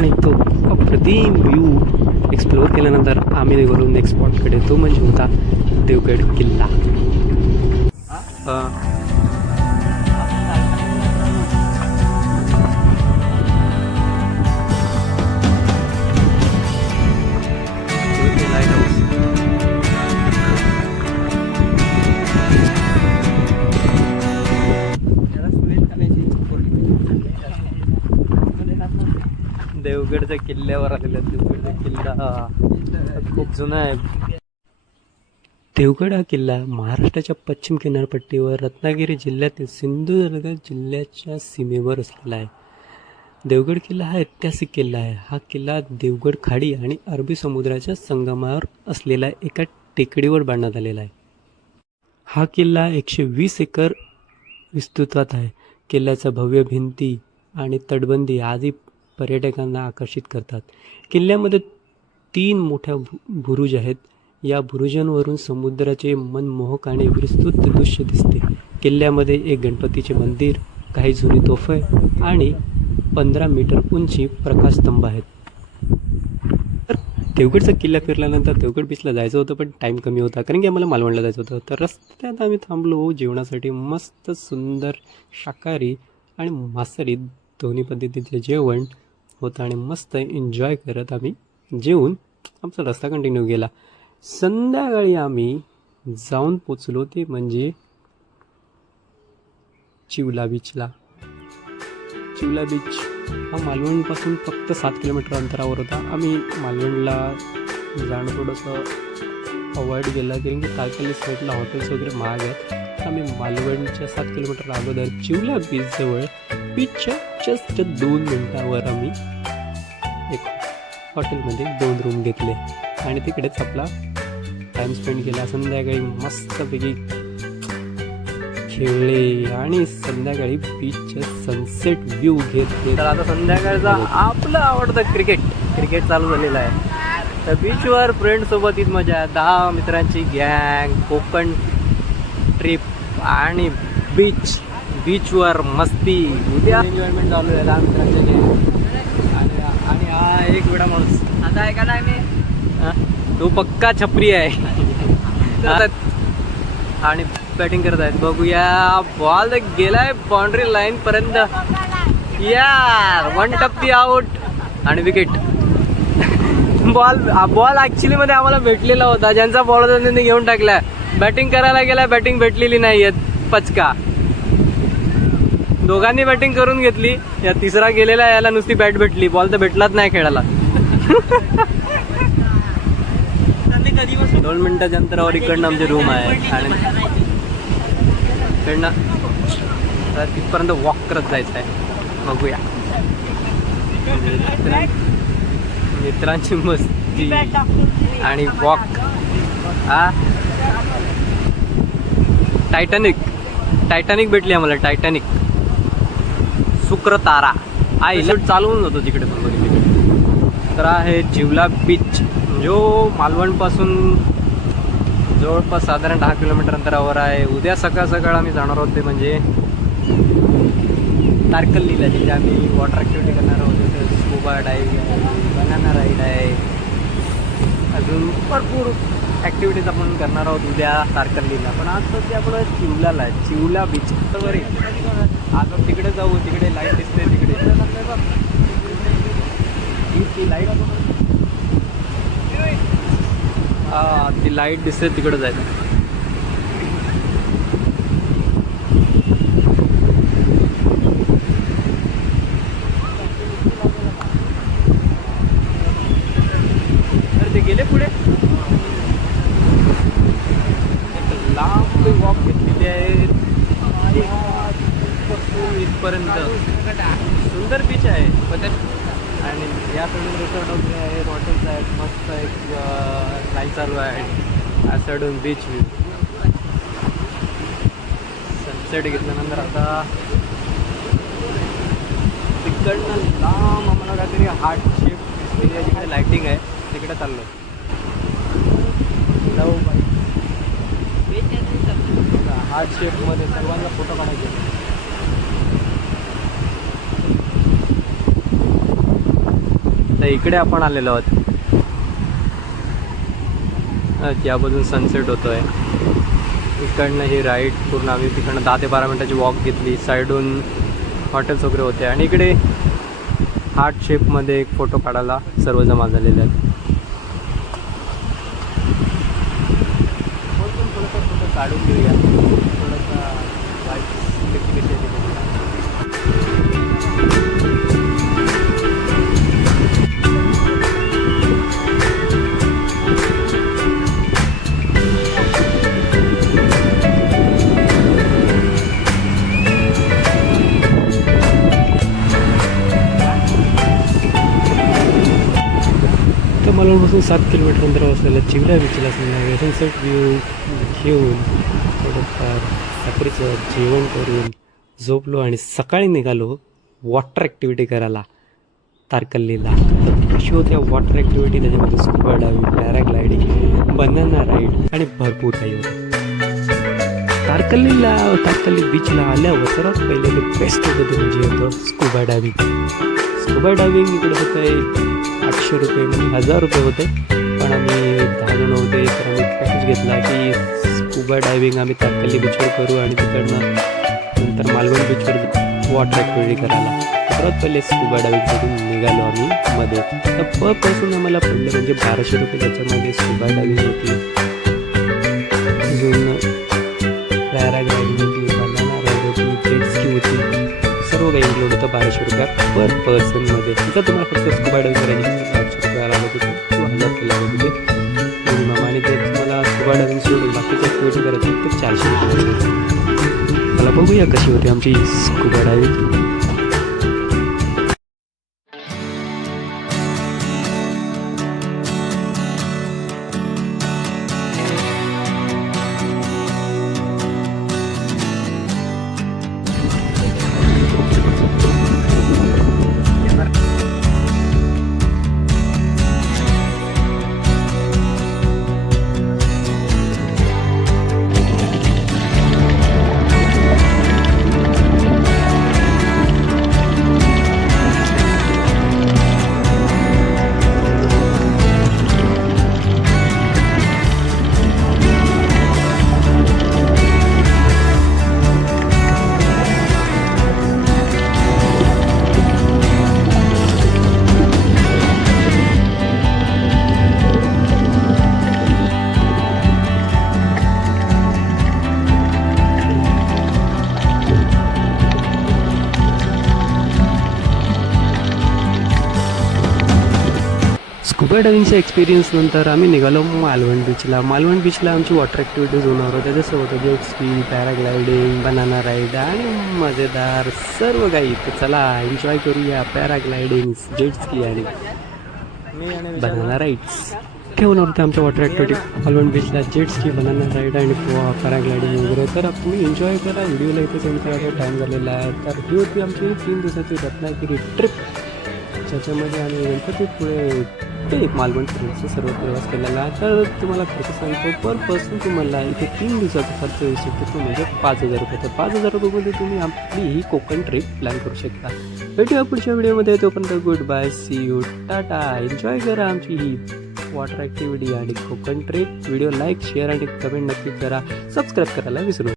आणि तो अप्रतिम व्ह्यू एक्सप्लोअर केल्यानंतर आम्ही निघालो नेक्स्ट स्पॉटकडे तो म्हणजे होता देवगड किल्ला. देवगडच्या किल्ल्यावर आलेला देवगडचा किल्ला खूप जुना आहे. देवगड हा किल्ला महाराष्ट्राच्या पश्चिम किनारपट्टीवर रत्नागिरी जिल्ह्यातील सिंधुदुर्ग जिल्ह्याच्या सीमेवर असलेला आहे. देवगड किल्ला हा ऐतिहासिक किल्ला आहे. हा किल्ला देवगड खाडी आणि अरबी समुद्राच्या संगमावर असलेला एका टेकडीवर बांधण्यात आलेला आहे. हा किल्ला एकशे वीस एकर विस्तृतात आहे. किल्ल्याच्या भव्य भिंती आणि तटबंदी आदी पर्यटकांना आकर्षित करतात. किल्ल्यामध्ये तीन मोठ्या बुरुज आहेत. या बुरुजांवरून समुद्राचे मनमोहक आणि विस्तृत दृश्य दिसते. किल्ल्यामध्ये एक गणपतीचे मंदिर काही जुनी तोफे आणि पंधरा मीटर उंची प्रकाशस्तंभ आहेत. तर देवगडचा किल्ला फिरल्यानंतर देवगड बीचला जायचं होतं पण टाईम कमी होता. कारण की आम्हाला मालवणला जायचं होतं. तर रस्त्यात आम्ही थांबलो. जेवणासाठी मस्त सुंदर शाकाहारी आणि मांसाहारी दोन्ही पद्धतीचे जेवण होतं आणि मस्त एन्जॉय करत आम्ही जेवून आमचा रस्ता कंटिन्यू गेला संध्याकाळी आम्ही जाऊन पोचलो ते म्हणजे चिवला बीचला चिवला बीच हा मालवणपासून फक्त सात किलोमीटर अंतरावर होता. आम्ही मालवणला जाणं थोडंसं अवॉइड केलं कारण की तारकर्ली साईडला हॉटेल्स वगैरे महाग आहेत. आम्ही मालवणच्या सात किलोमीटर अगोदर चिवला बीचजवळ बीचच्या जस्ट दोन मिनटावर आम्ही एक हॉटेलमध्ये दोन रूम घेतले. आणि तिकडेच आपला टाईम स्पेंड केला. संध्याकाळी मस्तपैकी खेळले आणि संध्याकाळी बीचचे सनसेट व्ह्यू घेत तर आता संध्याकाळचा आपलं आवडतं क्रिकेट क्रिकेट चालू झालेलं आहे. तर बीचवर फ्रेंड सोबत मजा. दहा मित्रांची गँग कोकण ट्रिप आणि बीच बीचवर मस्ती. उद्या एन्जॉयमेंट चालू आहे दहा मित्रांच्या आणि आणि हा एक वेळा माणूस. आता ऐका नाही मी तो पक्का छपरी आहे. आणि बॅटिंग करत आहेत. बघूया बॉल गेलाय बाउंड्री लाईन पर्यंत. यार वन टप्पी आउट आणि विकेट बॉल बॉल ऍक्च्युली मध्ये आम्हाला भेटलेला होता. ज्यांचा बॉल होता त्यांनी घेऊन टाकलाय बॅटिंग करायला गेला बॅटिंग भेटलेली नाही आहेत पचका. दोघांनी बॅटिंग करून घेतली या तिसरा गेलेला याला नुसती बॅट भेटली बॉल तर भेटलाच नाही खेळायला. दोन मिनिटाच्या अंतरावर इकडनं आमचे रूम आहे. आणि इकडनं तर तिथपर्यंत वॉक करत जायचं आहे. बघूया. मित्रांची मस्ती. आणि वॉक हा? टायटॅनिक टायटॅनिक भेटली आम्हाला टायटॅनिक शुक्र तारा. हा इलेक्ट चालवून जातो तिकडे पण बघ तिकडे तर आहे जिवला बीच जो मालवणपासून जवळपास साधारण दहा किलोमीटर अंतरावर आहे. उद्या सकाळ सकाळ आम्ही जाणार आहोत ते म्हणजे तारकल्लीला तिथे आम्ही वॉटर ॲक्टिव्हिटी करणार आहोत. तिथे स्कुबा डाईव्ह आहे बनाना राईड आहे. अजून भरपूर ॲक्टिव्हिटीज आपण करणार आहोत उद्या तारकर्लीला. पण आज तर ते आपलं चिवलाला आहे. चिवला बीच तर आज तिकडे जाऊ तिकडे लाइट दिसते तिकडे. ती- लाइट ती लाइट दिसते तिकडे जायचं तर ते गेले पुढे एक लांब वॉक घेतलेली आहे इथपर्यंत सुंदर बीच आहे. पण आणि या साईडून रिसॉर्ट वगैरे आहेत हॉटेल्स आहेत मस्त एक लाईन चालू आहे. या साईडून बीच व्ह्यू सनसेट घेतल्यानंतर आता तिकडनं लांब आम्हाला काहीतरी हार्ट शेप एरिया जिकडे लाईटिंग आहे तिकडे चाललो लव बाई हार्ट शेपमध्ये सर्वांना फोटो काढायचे. तर इकडे आपण आलेलो आहोत. अ, त्यामधून सनसेट होतोय. इकडनं ही राईड पूर्ण आम्ही तिकडनं दहा ते बारा मिनटाची वॉक घेतली. साईडून हॉटेल्स वगैरे होते. आणि इकडे हार्ट शेपमध्ये एक फोटो काढायला सर्व जमा झालेले आहेत काढून घेऊया? तर मलवडपासून सात किलोमीटर अंतरावर असलेल्या चिवडा बीचला असलेला सनसेट व्ह्यू घेऊन थोडंफार रात्रीचं जेवण करून झोपलो आणि सकाळी निघालो वॉटर ॲक्टिव्हिटी करायला तारकल्लीला तर अशी होत्या वॉटर ॲक्टिव्हिटी त्याच्यामध्ये scuba diving paragliding banana ride आणि भरपूर काही होतं तारकल्लीला तारकल्ली बीचला आल्यावर सर्वात पहिले ते बेस्ट होतं ते म्हणजे होतं स्कुबा डायव्हिंग स्कुबा डायव्हिंग इकडे होतं आहे आठशे रुपये म्हणजे हजार रुपये होते. पण आम्ही दहा जण होते तर आम्ही पॅकेज घेतला की स्कुबा डायव्हिंग आम्ही तात्काली बीचवर करू आणि तिकडनं नंतर मालवण बीचवर वॉटर ॲक्टिव्हिटी करायला. सर्वात पहिले स्कुबा करून निघालो आम्ही मध्ये तर पर पर्सन आम्हाला पडलं म्हणजे बाराशे रुपये त्याच्यामध्ये स्कुबा डायविंग होती. सर्व होतं बाराशे रुपया पर पर्सनमध्ये. तिथं तुम्हाला फक्त स्कुबा डायव्ह करायची आठशे रुपया लागत होते. किंवा हजार रुपये लागत होते मिनिमम आणि जर तुम्हाला स्कुबा डायव्हिंग सोडून बाकीच्या ॲक्टिव्हिटी करायची तर चारशे रुपये. मला बघूया कशी होती आमची स्कुबा डायव्हिंग स्कुबा डायविंगच्या एक्सपिरियन्स नंतर आम्ही निघालो मालवण बीचला मालवण बीचला आमची वॉटर ॲक्टिव्हिटीज होणार होत्या. जसं होतं jet ski paragliding banana ride आणि मजेदार सर्व काही. तर चला एन्जॉय करूया पॅराग्लायडिंग जेट स्की आणि बनाना राईड्स ठेवणार होते आमच्या वॉटर ॲक्टिव्हिटी मालवण बीचला जेट स्की बनाना राईड आणि पॅराग्लायडिंग वगैरे. तर तुम्ही एन्जॉय करा. व्हिडिओला इथे सेंड करायचा टाईम झालेला आहे. तर ही होती आमची तीन दिवसाची रत्नागिरी ट्रिप ज्याच्यामध्ये आम्ही गणपतीपुळे ते मालवण ट्रेनचा सर्व प्रवास केलेला आहे. तर तुम्हाला खर्च सांगतो पर पर्सन तुम्हाला इथे तीन दिवसाचा खर्च येऊ शकतो. तो म्हणजे पाच हजार रुपये तर पाच हजार रुपयामध्ये तुम्ही आपली ही कोकण ट्रिप प्लॅन करू शकता. भेटूया पुढच्या व्हिडिओमध्ये. तोपर्यंत good bye see you tata. Enjoy करा आमची ही वॉटर ॲक्टिव्हिटी आणि Konkan trip video like share आणि कमेंट नक्की करा. सबस्क्राईब करायला विसरू